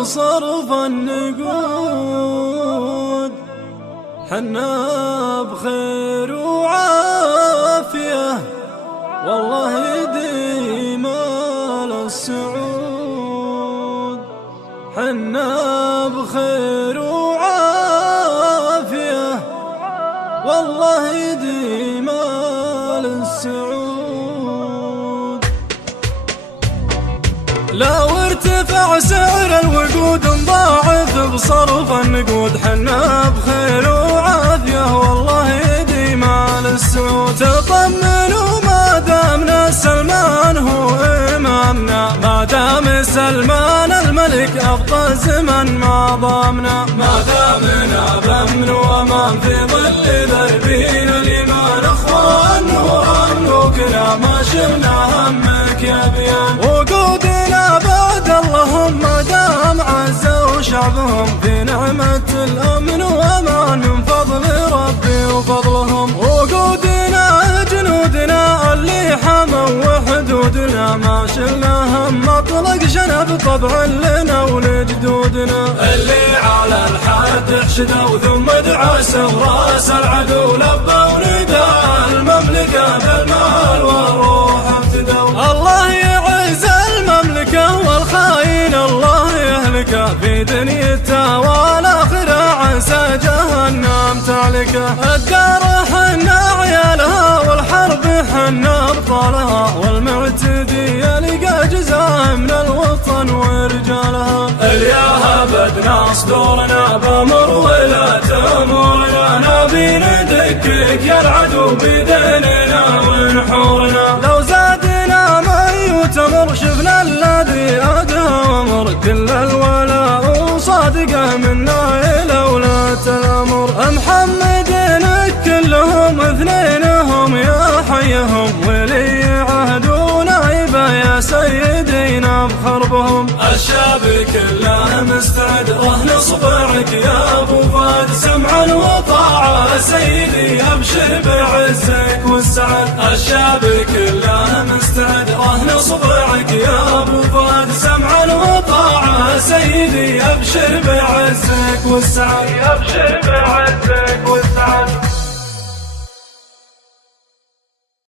بصرف النقود، حنا بخير وعافية والله يديم السعود. حنا بخير وعافية والله يديم السعود. لو ارتفع سعر الوقود نضاعف بصرف النقود، حنا بخير وعافية والله يديم السعود. تطمنوا ما دامنا سلمان هو إمامنا، ما دام سلمان الملك أبقى الزمن ما ضامنا. ما دامنا بأمن وأمان في ظل دربين الإيمان، أخوان ورنوكنا ما شلنا همك يا بيان. وقودنا بعد اللهم دام عزة وشعبهم في نعمة الأمن وأمان من فضل ربي وفضلهم. وقودنا جنودنا اللي حموا وحدودنا، ما شلنا هم أطلق شنب طبع لنا ولجدودنا. اللي على الحد احشدوا ثم دعسوا راس العدو، لبوا نداء المملكة بالمال والروح افتدوا. الله يعز المملكة والخاين الله يهلكه، في دنيته والآخرة عسى جهنم تعلكه. الدار حنا عيالها والحرب حنا أبطالها، والمعتدي يلقى جزاء من الوطن ورجالها. الياها بدنا صدورنا بأمر ولا تأمرنا، نبي ندكك يا العدو بيديننا ونحورنا. لو زادنا من يؤتمر شفنا الذي أدى ومر، كل الولاء وصادقه منا إلى ولاة الأمر. محمدين كلهم اثنينهم يا حيهم، ولي عهد ونايبه يا سيدينا بخربهم. الشعب كله مستعد رهن صبعك يا ابو فهد، سمعا وطاعة سيدي ابشر بعزك والسعد. الشعب كله مستعد رهن صبعك يا ابو فهد، سمعا وطاعة سيدي ابشر بعزك والسعد. ابشر بعزك والسعد.